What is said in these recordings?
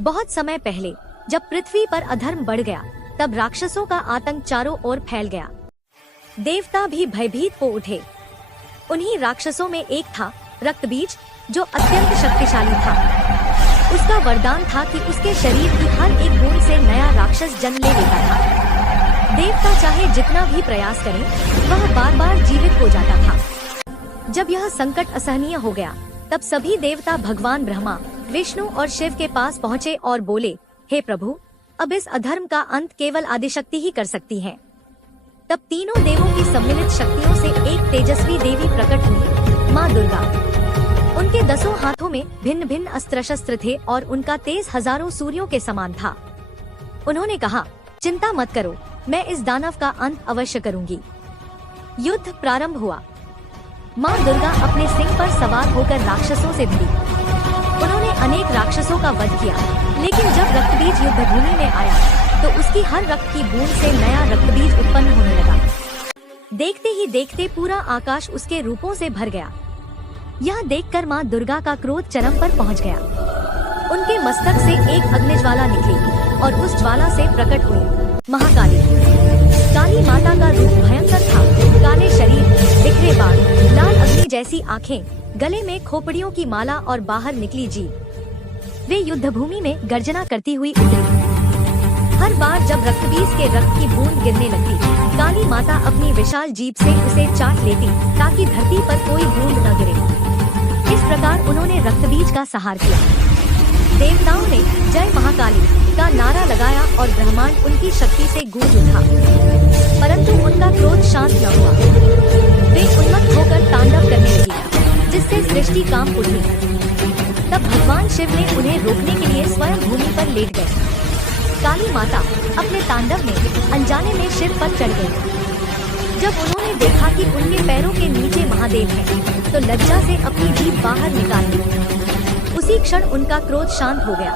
बहुत समय पहले जब पृथ्वी पर अधर्म बढ़ गया, तब राक्षसों का आतंक चारों ओर फैल गया। देवता भी भयभीत हो उठे। उन्हीं राक्षसों में एक था रक्तबीज, जो अत्यंत शक्तिशाली था। उसका वरदान था कि उसके शरीर की हर एक बूंद से नया राक्षस जन्म ले लेता था। देवता चाहे जितना भी प्रयास करें, वह बार बार जीवित हो जाता था। जब यह संकट असहनीय हो गया, तब सभी देवता भगवान ब्रह्मा, विष्णु और शिव के पास पहुँचे और बोले, हे प्रभु, अब इस अधर्म का अंत केवल आदिशक्ति ही कर सकती है। तब तीनों देवों की सम्मिलित शक्तियों से एक तेजस्वी देवी प्रकट हुई, माँ दुर्गा। उनके 10 हाथों में भिन्न भिन्न अस्त्र शस्त्र थे और उनका तेज हजारों सूर्यों के समान था। उन्होंने कहा, चिंता मत करो, मैं इस दानव का अंत अवश्य करूंगी। युद्ध प्रारंभ हुआ। माँ दुर्गा अपने सिंह पर सवार होकर राक्षसों से भिड़ी। उन्होंने अनेक राक्षसों का वध किया, लेकिन जब रक्तबीज युद्ध भूमि में आया, तो उसकी हर रक्त की बूंद से नया रक्तबीज उत्पन्न होने लगा। देखते ही देखते पूरा आकाश उसके रूपों से भर गया। यह देखकर माँ दुर्गा का क्रोध चरम पर पहुँच गया। उनके मस्तक से एक अग्निज्वाला निकली और उस ज्वाला से प्रकट हुई महाकाली। काली माता का रूप भयंकर था। काले शरीर, बिखरे बाल, लाल अग्नि जैसी आँखें, गले में खोपड़ियों की माला और बाहर निकली जीभ। वे युद्ध भूमि में गर्जना करती हुई उतरी। हर बार जब रक्तबीज के रक्त की बूंद गिरने लगती, काली माता अपनी विशाल जीभ से उसे चाट लेती, ताकि धरती पर कोई बूंद न गिरे। इस प्रकार उन्होंने रक्तबीज का संहार किया। देवताओं ने जय महाकाली का नारा लगाया और ब्रह्मांड उनकी शक्ति से गूंज उठा, परंतु उनका क्रोध शांत न हुआ। वे उन्मत्त होकर तांडव करने लगी, जिससे सृष्टि कांप उठी। तब भगवान शिव ने उन्हें रोकने के लिए स्वयं भूमि पर लेट गए। काली माता अपने तांडव में अनजाने में शिव पर चढ़ गई। जब उन्होंने देखा कि उनके पैरों के नीचे महादेव हैं, तो लज्जा से अपनी जीभ बाहर निकाल ली। उसी क्षण उनका क्रोध शांत हो गया।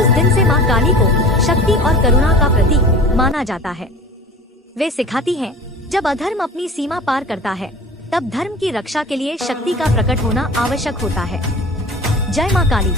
उस दिन से माँ काली को शक्ति और करुणा का प्रतीक माना जाता है। वे सिखाती हैं, जब अधर्म अपनी सीमा पार करता है, तब धर्म की रक्षा के लिए शक्ति का प्रकट होना आवश्यक होता है। जय माँ काली।